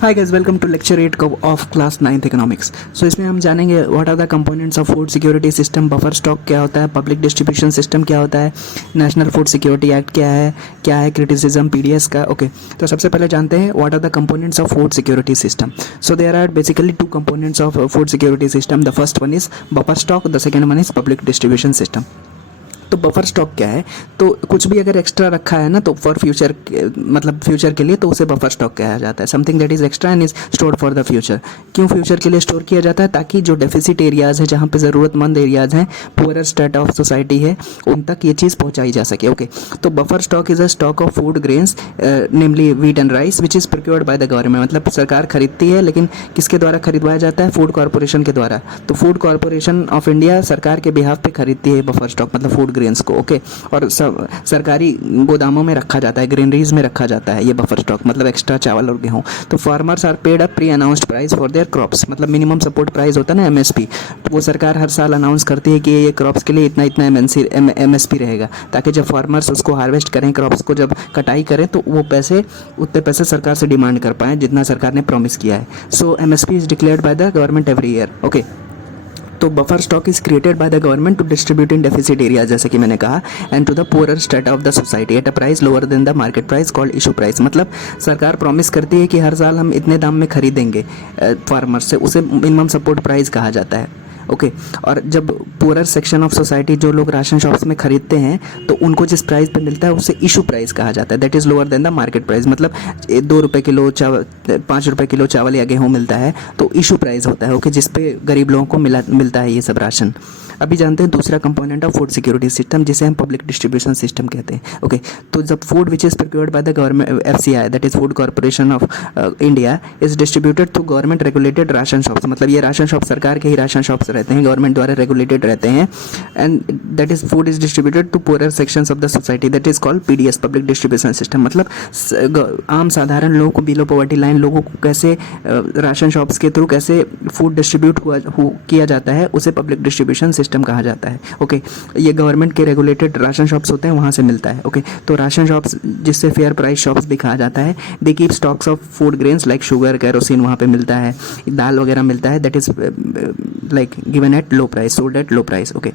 Hi guys, welcome to lecture 8 of class 9th economics. So इसमें हम जानेंगे what are the components of food security system, buffer stock क्या होता है, public distribution system क्या होता है, नेशनल फूड सिक्योरिटी एक्ट क्या है क्रिटिसिज्म पीडीएस का। ओके, तो सबसे पहले जानते हैं what are the components of food security system. So there are basically two components of food security system. The first one is buffer stock, the second one is public distribution system. तो buffer stock क्या है? तो कुछ भी अगर extra रखा है ना, तो फॉर फ्यूचर मतलब फ्यूचर के लिए, तो उसे बफर स्टॉक कहा जाता है। Something that is extra and is stored for the future. क्यों फ्यूचर के लिए स्टोर किया जाता है? ताकि जो डेफिसिट एरियाज है, जहाँ पे ज़रूरतमंद एरियाज हैं, पुअरर स्टेट ऑफ सोसाइटी है, उन तक ये चीज़ पहुँचाई जा सके। ओके, तो buffer stock is a stock of food grains namely wheat and rice which is procured by the government. मतलब सरकार खरीदती है, लेकिन किसके द्वारा खरीदवाया जाता है? फूड कॉर्पोरेशन के द्वारा। तो फूड कॉर्पोरेशन ऑफ इंडिया सरकार के बिहाफ पे खरीदती है बफर स्टॉक, मतलब फूड ग्रेन्स को। ओके, और सब सरकारी गोदामों में रखा जाता है, ग्रेनरीज में रखा जाता है ये बफर स्टॉक, मतलब एक्स्ट्रा चावल और गेहूँ। तो farmers are paid a pre announced price for their crops, मतलब मिनिमम सपोर्ट प्राइस होता है ना, एमएसपी। तो वो सरकार हर साल अनाउंस करती है कि ये क्रॉप्स के लिए इतना इतना एमएसपी रहेगा, ताकि जब फार्मर्स उसको हार्वेस्ट करें, क्रॉप्स को जब कटाई करें, तो वो पैसे उतने पैसे सरकार से डिमांड कर पाएँ जितना सरकार ने प्रॉमिस किया है। So MSP is declared by the government every year. Okay, तो buffer stock is created by the government to distribute in deficit area, जैसे कि मैंने कहा, and to the poorer state of the society at a price lower than the market price called issue price. मतलब सरकार promise करती है कि हर साल हम इतने दाम में खरीदेंगे फार्मर से, उसे मिनिमम सपोर्ट प्राइस कहा जाता है। ओके, और जब पुअरर सेक्शन ऑफ सोसाइटी जो लोग राशन शॉप्स में खरीदते हैं, तो उनको जिस प्राइस पे मिलता है उसे इशू प्राइस कहा जाता है, that is lower than the market price. मतलब 2 रुपये किलो चावल, 5 रुपये किलो चावल या गेहूँ मिलता है, तो इशू प्राइस होता है। ओके, जिस पे गरीब लोगों को मिलता है ये सब राशन। अभी जानते हैं दूसरा component of food security system, जिसे हम पब्लिक डिस्ट्रीब्यूशन सिस्टम कहते हैं। ओके, तो जब food which is procured by the government FCI, that is food corporation of India, is distributed through government regulated ration shops. मतलब ये राशन शॉप सरकार के ही राशन शॉप्स रहते हैं, गवर्नमेंट द्वारा रेगुलेटेड रहते हैं, and that is food is distributed to poorer sections of the society, that is called PDS, public distribution system. मतलब आम साधारण लोगों को, बिलो पॉवर्टी लाइन लोगों को कैसे राशन शॉप्स के थ्रू कैसे फूड डिस्ट्रीब्यूट किया जाता है, उसे पब्लिक डिस्ट्रीब्यूशन सिस्टम कहा जाता है। ओके, ये गवर्नमेंट के रेगुलेटेड राशन शॉप्स होते हैं, वहाँ से मिलता है। ओके, तो राशन शॉप्स, जिससे फेयर प्राइस शॉप्स भी कहा जाता है, they keep stocks of food grains like sugar, kerosene वहाँ पे मिलता है, दाल वगैरह मिलता है, that is like given at low price, sold at low price. Okay,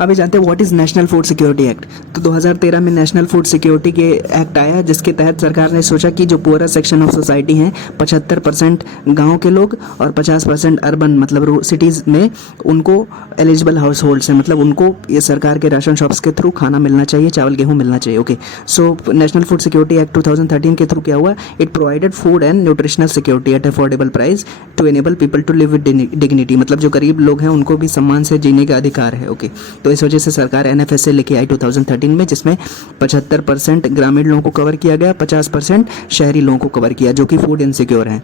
अभी जानते हैं what is national food security act. तो 2013 में नेशनल फूड सिक्योरिटी के एक्ट आया, जिसके तहत सरकार ने सोचा कि जो पुअरर सेक्शन ऑफ सोसाइटी हैं, 75% गाँव के लोग और 50% अर्बन मतलब सिटीज़ में, उनको एलिजिबल हाउस होल्ड है, मतलब उनको ये सरकार के राशन शॉप्स के थ्रू खाना मिलना चाहिए, चावल गेहूँ मिलना चाहिए। Okay, so national food security act 2013 के थ्रू क्या हुआ? It provided food and nutritional security at affordable price to enable people to live with dignity. मतलब जो गरीब लोग हैं उनको भी सम्मान से जीने का अधिकार है। ओके, तो इस वजह से सरकार एनएफएसए लेके आई 2013 में, जिसमें 75% ग्रामीण लोगों को कवर किया गया, 50% शहरी लोगों को कवर किया जो कि फूड इनसिक्योर हैं।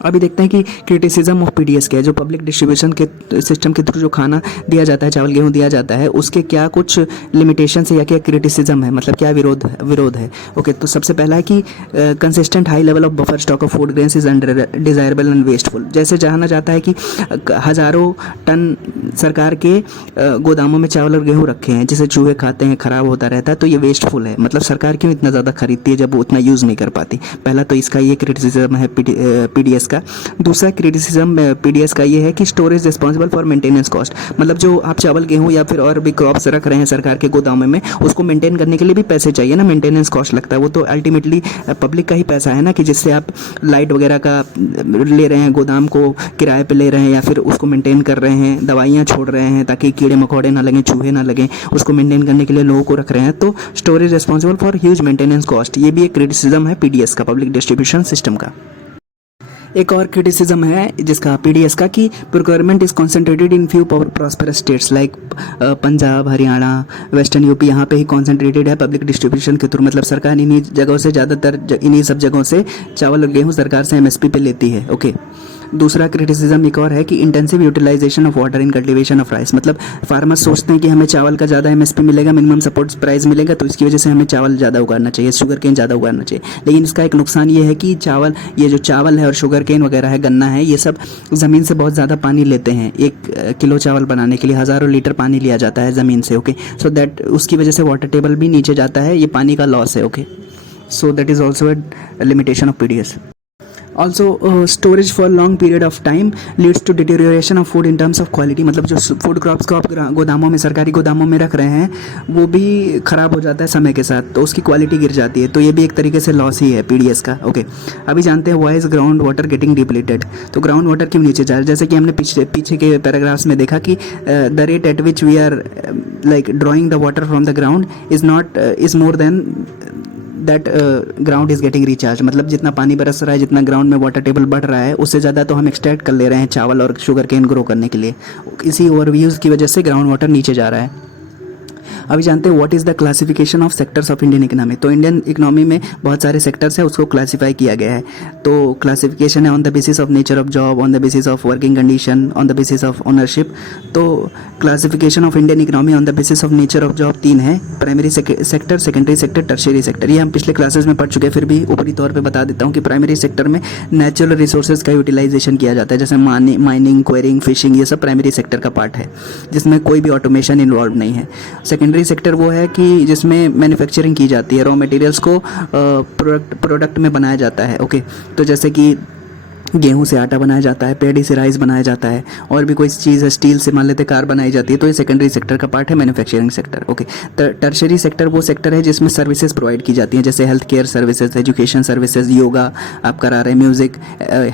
अभी देखते हैं कि क्रिटिसिज्म ऑफ पीडीएस क्या है। जो पब्लिक डिस्ट्रीब्यूशन के सिस्टम के थ्रू जो खाना दिया जाता है, चावल गेहूँ दिया जाता है, उसके क्या कुछ लिमिटेशन है या क्या क्रिटिसिज्म है, मतलब क्या विरोध है। ओके, तो सबसे पहला है कि consistent high level of buffer stock of food grains is undesirable and wasteful. जैसे जाना जाता है कि हज़ारों टन सरकार के गोदामों में चावल और गेहूँ रखे हैं, जिसे चूहे खाते हैं, ख़राब होता रहता है, तो ये वेस्टफुल है। मतलब सरकार क्यों इतना ज़्यादा खरीदती है जब वो उतना यूज़ नहीं कर पाती? पहला तो इसका ये क्रिटिसिज्म है पीडीएस का। दूसरा क्रिटिसिज्म पीडीएस का ये है कि storage responsible for maintenance cost. मतलब जो आप चावल गेहूँ या फिर और भी क्रॉप्स रख रहे हैं सरकार के गोदामों में, उसको मेंटेन करने के लिए भी पैसे चाहिए ना, मेंटेनेंस कॉस्ट लगता है। वो तो अल्टीमेटली पब्लिक का ही पैसा है ना, कि जिससे आप लाइट वगैरह का ले रहे हैं, गोदाम को किराए पे ले रहे हैं, या फिर उसको मेंटेन कर रहे हैं, दवाइयाँ छोड़ रहे हैं ताकि कीड़े मकोड़े ना लगें, चूहे ना लगें, उसको मेंटेन करने के लिए लोगों को रख रहे हैं। तो storage responsible for huge maintenance cost, ये भी एक क्रिटिसिज्म है पीडीएस का, पब्लिक डिस्ट्रीब्यूशन सिस्टम का। एक और क्रिटिसिज्म है जिसका पीडीएस का, कि procurement is concentrated in few prosperous states like Punjab, Haryana, western UP, यहाँ पे ही कॉन्सेंट्रेटेड है पब्लिक डिस्ट्रीब्यूशन के थ्रू। मतलब सरकार इन्हीं जगहों से, ज़्यादातर इन्हीं सब जगहों से चावल और गेहूँ सरकार से एमएसपी पे लेती है। ओके, दूसरा क्रिटिसिज्म एक और है कि intensive utilization of water in cultivation of rice. मतलब फार्मर्स सोचते हैं कि हमें चावल का ज़्यादा एमएसपी मिलेगा, मिनिमम सपोर्ट प्राइस मिलेगा, तो इसकी वजह से हमें चावल ज़्यादा उगाना चाहिए, शुगर केन ज़्यादा उगाना चाहिए। लेकिन इसका एक नुकसान ये है कि ये जो चावल है और शुगर केन वगैरह है, गन्ना है, ये सब ज़मीन से बहुत ज़्यादा पानी लेते हैं। 1 किलो चावल बनाने के लिए हज़ारों लीटर पानी लिया जाता है ज़मीन से। ओके, सो दैट उसकी वजह से वाटर टेबल भी नीचे जाता है, ये पानी का लॉस है। Okay, So that is also a limitation of PDS. Also, storage for long period of time leads to deterioration of food in terms of quality. मतलब जो फूड क्रॉप्स को आप गोदामों में, सरकारी गोदामों में रख रहे हैं, वो भी ख़राब हो जाता है समय के साथ, तो उसकी क्वालिटी गिर जाती है, तो ये भी एक तरीके से लॉस ही है PDS का। ओके, अभी जानते हैं why is ground water getting depleted. तो ग्राउंड वाटर क्यों नीचे जा रहा है? जैसे कि हमने पीछे के पैराग्राफ्स में देखा कि the rate at which we are like drawing the water from the ground is more than that ground is getting recharge. मतलब जितना पानी बरस रहा है, जितना ग्राउंड में वाटर टेबल बढ़ रहा है, उससे ज़्यादा तो हम एक्सट्रैक्ट कर ले रहे हैं चावल और शुगर केन ग्रो करने के लिए। इसी ओवरव्यूज़ की वजह से ग्राउंड वाटर नीचे जा रहा है। अभी जानते हैं what is the classification of sectors of Indian economy. तो इंडियन इकोनॉमी में बहुत सारे सेक्टर्स हैं, उसको क्लासीफाई किया गया है। तो क्लासिफिकेशन है on the basis of nature of job, on the basis of working condition, on the basis of ownership. तो classification of Indian economy on the basis of nature of job 3 है: primary sector, secondary sector, tertiary sector. ये हम पिछले classes में पढ़ चुके हैं, फिर भी ऊपरी तौर पर बता देता हूँ कि प्राइमरी सेक्टर में नेचुरल रिसोर्सेज का यूटिलाइजेशन किया जाता है, जैसे माइनिंग, क्वेरिंग, फिशिंग, ये सब प्राइमरी सेक्टर का पार्ट है, जिसमें कोई भी ऑटोमेशन इन्वॉल्व नहीं है। सेकेंडरी सेक्टर वो है कि जिसमें मैन्युफैक्चरिंग की जाती है, रॉ मटेरियल्स को प्रोडक्ट में बनाया जाता है। ओके, तो जैसे कि गेहूं से आटा बनाया जाता है, पैडी से राइस बनाया जाता है, और भी कोई चीज़ है, स्टील से मान लेते कार बनाई जाती है, तो ये सेकेंडरी सेक्टर का पार्ट है, manufacturing sector. Okay, tertiary sector वो सेक्टर है जिसमें सर्विसेज प्रोवाइड की जाती हैं, जैसे health care services, education services, yoga आप करा रहे हैं, म्यूज़िक,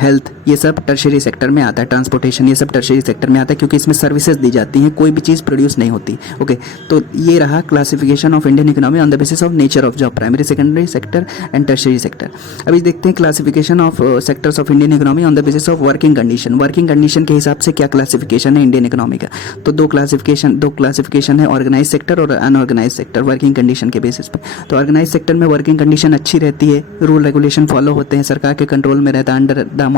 हेल्थ, ये सब टर्शरी सेक्टर में आता है। ट्रांसपोर्टेशन, ये सब टर्शरी सेक्टर में आता है, क्योंकि इसमें सर्विसेज दी जाती हैं, कोई भी चीज़ प्रोड्यूस नहीं होती। ओके, तो ये रहा classification of Indian economy on the basis of nature of job, primary, secondary sector and tertiary sector. अभी देखते हैं classification of sectors of Indian economy on the basis of working condition. Working condition के हिसाब से क्या classification है Indian economy का? तो दो क्लासिफिकेशन है, ऑर्गेनाइज सेक्टर और अनऑर्गेनाइज सेक्टर, वर्किंग कंडीशन के बेसिस पे। तो ऑर्गेनाइज सेक्टर में वर्किंग कंडीशन अच्छी रहती है, रूल रेगुलेशन फॉलो होते हैं, सरकार के कंट्रोल में रहता है, under the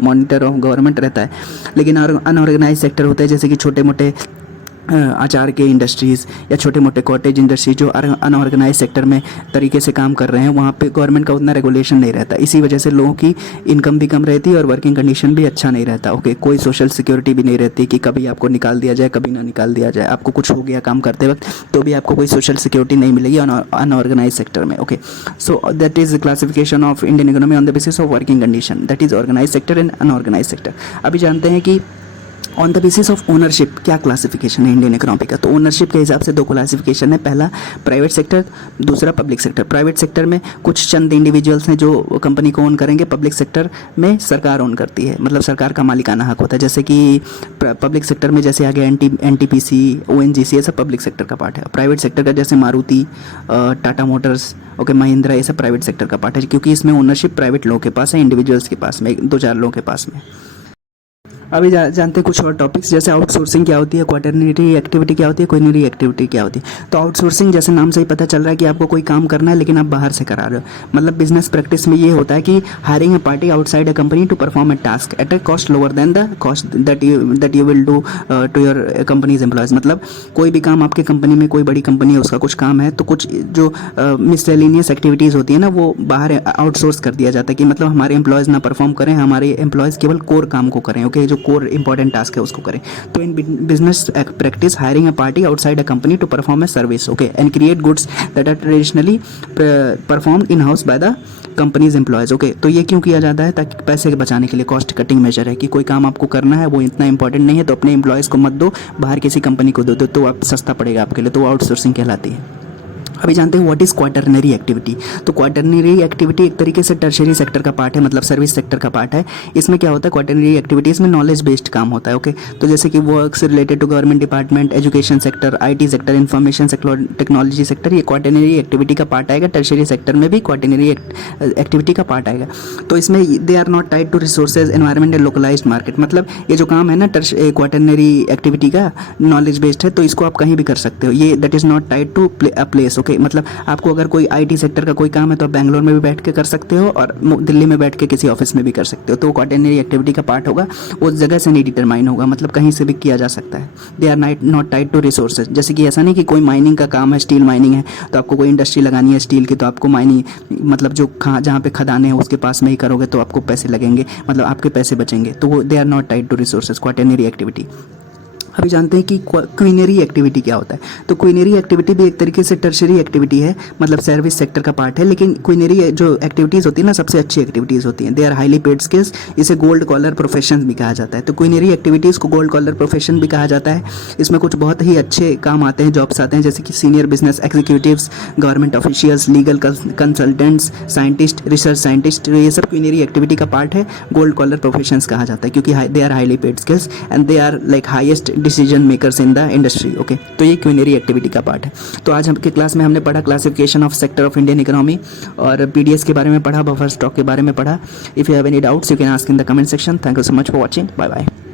monitor of government रहता है। लेकिन अनऑर्गेनाइज सेक्टर होते हैं, जैसे कि छोटे मोटे आचार के इंडस्ट्रीज़ या छोटे मोटे कॉटेज इंडस्ट्री जो अनऑर्गेनाइज सेक्टर में तरीके से काम कर रहे हैं, वहाँ पे गवर्नमेंट का उतना रेगुलेशन नहीं रहता। इसी वजह से लोगों की इनकम भी कम रहती है और वर्किंग कंडीशन भी अच्छा नहीं रहता। ओके, कोई सोशल सिक्योरिटी भी नहीं रहती कि कभी आपको निकाल दिया जाए, कभी ना निकाल दिया जाए। आपको कुछ हो गया काम करते वक्त तो भी आपको कोई सोशल सिक्योरिटी नहीं मिलेगी अनऑर्गेनाइज सेक्टर में। Okay, so that is classification of Indian economy on the basis of working condition, that is organise sector and unorganise sector. अभी जानते हैं कि on the basis of ownership क्या क्लासिफिकेशन है Indian economy का। तो ownership के हिसाब से दो क्लासिफिकेशन है, पहला प्राइवेट सेक्टर, दूसरा पब्लिक सेक्टर। प्राइवेट सेक्टर में कुछ चंद इंडिविजुअल्स हैं जो कंपनी को ओन करेंगे, पब्लिक सेक्टर में सरकार ओन करती है, मतलब सरकार का मालिकाना हक होता है। जैसे कि पब्लिक सेक्टर में जैसे आ गया NTPC, ONGC, ये सब पब्लिक सेक्टर का पार्ट है। प्राइवेट सेक्टर का जैसे मारुति, टाटा मोटर्स, ओके, महिंद्रा, ये सब प्राइवेट सेक्टर का पार्ट है, क्योंकि इसमें ओनरशिप प्राइवेट लोगों के पास है, इंडिविजुअल्स के पास में, 2-4 लोगों के पास में। अभी जानते हैं कुछ और टॉपिक्स, जैसे आउटसोर्सिंग क्या होती है, क्वाटरनरी एक्टिविटी क्या होती है, क्विनरी एक्टिविटी क्या होती है। तो आउटसोर्सिंग जैसे नाम से ही पता चल रहा है कि आपको कोई काम करना है लेकिन आप बाहर से करा रहे हो। मतलब बिजनेस प्रैक्टिस में ये होता है कि hiring a party outside a company to perform a task at a cost lower than the cost that you will do to your company's employees. मतलब कोई भी काम आपके कंपनी में, कोई बड़ी कंपनी है, उसका कुछ काम है, तो कुछ जो मिसलेनियस एक्टिविटीज़ होती है ना, वो बाहर आउटसोर्स कर दिया जाता है कि मतलब हमारे एम्प्लॉयज़ ना परफॉर्म करें, हमारे एम्प्लॉयज़ केवल कोर काम को करें। ओके, जो कोर इंपॉर्टेंट टास्क है उसको करें। तो in business practice hiring a party outside a company to perform a service, okay, and create goods that are traditionally perform in house by the company's employees. Okay, तो ये क्यों किया जाता है? ताकि पैसे बचाने के लिए, कॉस्ट कटिंग मेजर है कि कोई काम आपको करना है, वो इतना इंपॉर्टेंट नहीं है, तो अपने एम्प्लॉयज़ को मत दो, बाहर किसी कंपनी को दो, तो आप सस्ता पड़ेगा आपके लिए, तो आउटसोर्सिंग कहलाती है। अभी जानते हैं व्हाट इज़ क्वाटरनरी एक्टिविटी। तो क्वाटरनरी एक्टिविटी एक तरीके से टर्शरी सेक्टर का पार्ट है, मतलब सर्विस सेक्टर का पार्ट है। इसमें क्या होता है, क्वाटरनरी एक्टिविटीज़ में नॉलेज बेस्ड काम होता है। ओके, तो जैसे कि works related to government department, education sector, IT sector, information technology sector, ये क्वाटरनरी एक्टिविटी का पार्ट आएगा। टर्शरी सेक्टर में भी क्वाटरनरी एक्टिविटी का पार्ट आएगा। तो इसमें they are not tied to resources, environment and localised market. मतलब ये जो काम है ना क्वाटरनरी एक्टिविटी का, नॉलेज बेस्ड है, तो इसको आप कहीं भी कर सकते हो। ये that is not tied to a place. Okay, मतलब आपको अगर कोई IT सेक्टर का कोई काम है तो आप बैंगलोर में भी बैठ के कर सकते हो और दिल्ली में बैठ के किसी ऑफिस में भी कर सकते हो। तो क्वाटरनरी एक्टिविटी का पार्ट होगा, उस जगह से नहीं डिटरमाइन होगा, मतलब कहीं से भी किया जा सकता है। They are not tied to resources. जैसे कि ऐसा नहीं कि कोई माइनिंग का काम है, स्टील माइनिंग है, तो आपको कोई इंडस्ट्री लगानी है स्टील की, तो आपको माइनिंग मतलब जो जहाँ पे खदानें हैं उसके पास में ही करोगे तो आपको पैसे लगेंगे, मतलब आपके पैसे बचेंगे। तो वो they are not tied to resources, quaternary activity. अभी जानते हैं कि क्वीनरी एक्टिविटी क्या होता है। तो क्वीनरी एक्टिविटी भी एक तरीके से टर्शरी एक्टिविटी है, मतलब सर्विस सेक्टर का पार्ट है, लेकिन क्वीनरी जो एक्टिविटीज़ होती है ना, सबसे अच्छी एक्टिविटीज़ होती हैं। They are highly paid skills, इसे गोल्ड कॉलर प्रोफेशन भी कहा जाता है। तो क्वीनरी एक्टिविटीज़ को गोल्ड कॉलर प्रोफेशन भी कहा जाता है। इसमें कुछ बहुत ही अच्छे काम आते हैं, जॉब्स आते हैं, जैसे कि senior business executives, government officials, legal consultants, scientist, research scientist, ये सब क्वीनरी एक्टिविटी का पार्ट है। गोल्ड कॉलर प्रोफेशंस कहा जाता है क्योंकि they are highly paid skills and they are like highest decision makers in the industry. Okay, तो ये क्वीनरी एक्टिविटी का पार्ट है। तो आज हमके क्लास में हमने पढ़ा classification of sector of Indian economy और पीडीएस के बारे में पढ़ा, बफर स्टॉक के बारे में पढ़ा। If you have any doubts you can ask in the comment section. Thank you so much for watching. Bye bye.